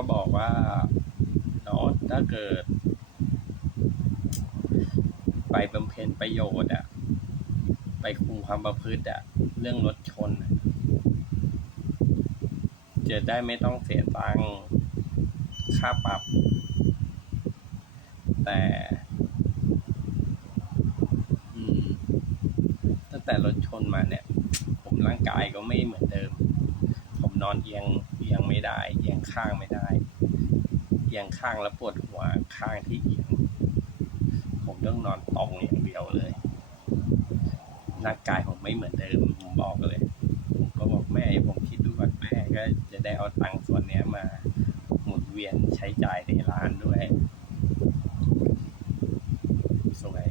ก็บอกว่าโน้ตถ้าเกิด ไปบำเพ็ญประโยชน์อะไปคุมความประพฤติอะเรื่องรถชนจะได้ไม่ต้องเสียตังค่าปรับ แต่ตั้งแต่รถชนมาเนี่ย ผมร่างกายก็ไม่เหมือนเดิม ผมนอนเอียง ไม่ได้ เอียงข้างไม่ได้ เอียงข้างแล้วปวดหัวข้างที่เอียง ผมต้องนอนตรงอย่างเดียวเลยร่างกายผมไม่เหมือนเดิมผมบอกเลยผมก็บอกแม่ผมคิดดูก่อนแม่ก็จะได้เอาตังค์ส่วนนี้มาหมุนเวียนใช้จ่ายในร้านด้วยสวย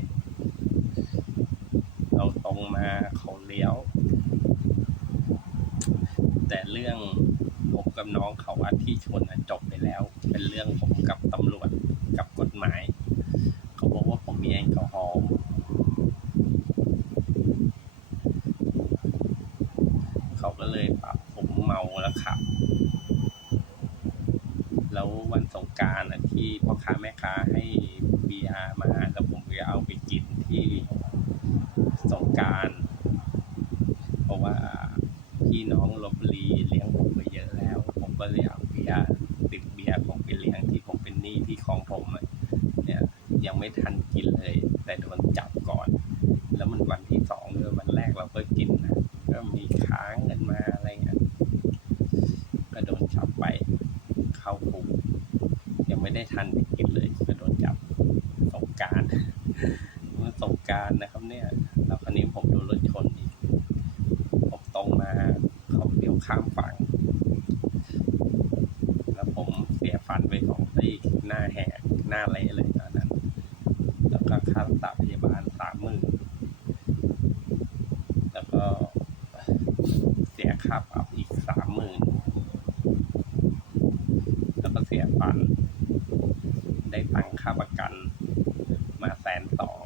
เราตรงมาเขาเลี้ยว แต่เรื่อง กับน้องเขาอัดที่ชนอะจบไปแล้ว เป็นเรื่องผมกับตำรวจกับกฎหมาย เขาบอกว่าผมมีแอลกอฮอล์เขาก็เลยปรับผมเมาแล้วขับ แล้ววันสงการอะที่พ่อค้าแม่ค้าให้เบียร์มาแล้วผมก็เอาไปกินที่สงกราร เพราะว่าพี่น้องลบบุรีเลี้ยงผมไปเยอะแล้ว ผม ก็เลยเอาเบียร์ติดเบียร์ผมไปเลี้ยงที่ผมเป็นหนี้ที่ของผมเนี่ยยังไม่ทันกินเลย แต่โดนจับก่อน แล้วมันวันที่สองเลยวันแรกเราก็กินนะก็มีค้างกันมาอะไรเงี้ยก็โดนจับไปเข้าคุกยังไม่ได้ทันไปกินเลยก็โดนจับสงการมันสงการนะครับเนี่ยแล้วคราวนี้ผมโดนรถชนอีกผมตรงมาเขาเลี้ยวข้ามฝั่ง แล้วผมเสียฟัน ไปหน้าแหกหน้าเละเลยตอนนั้น แล้วก็ค่ารักษาพยาบาลสามหมื่นแล้วก็เสียค่าปรับอีกสามหมื่นแล้วก็เสียฟัน ได้ตังค่าประกันมาแสนสอง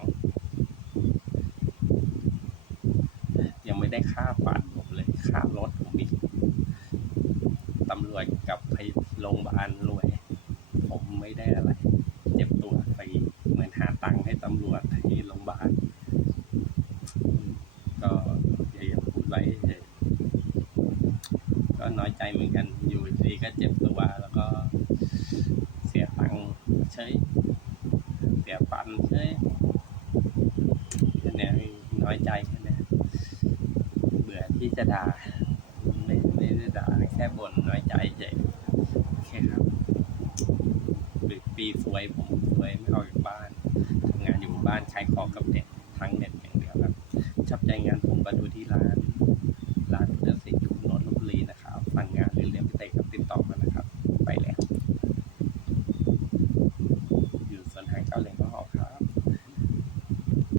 ยังไม่ได้ค่าฟันผมเลยค่ารถผมอีกตำรวจกับโรงพยาบาล ได้อะไร เจ็บตัวไปเหมือนหาตังค์ให้ตำรวจที่โรงพยาบาลก็อย่าย่าพูดไว้ก็น้อยใจเหมือนกันอยู่ดีก็เจ็บตัวแล้วก็เสียตังค์เฉยเสียฟันเฉยเนี่ยน้อยใจแค่เนี้ยเบื่อที่จะด่าไม่ไม่ได้ด่าแค่บ่นน้อยใจเฉยโอเคครับ ปีปีสวยผมสวยไม่เออยู่บ้านทำงานอยู่บ้านขายของกับเด็กทั้งเน็ตอย่างเดียวครับชอบใจงานผมมาดูที่ร้าน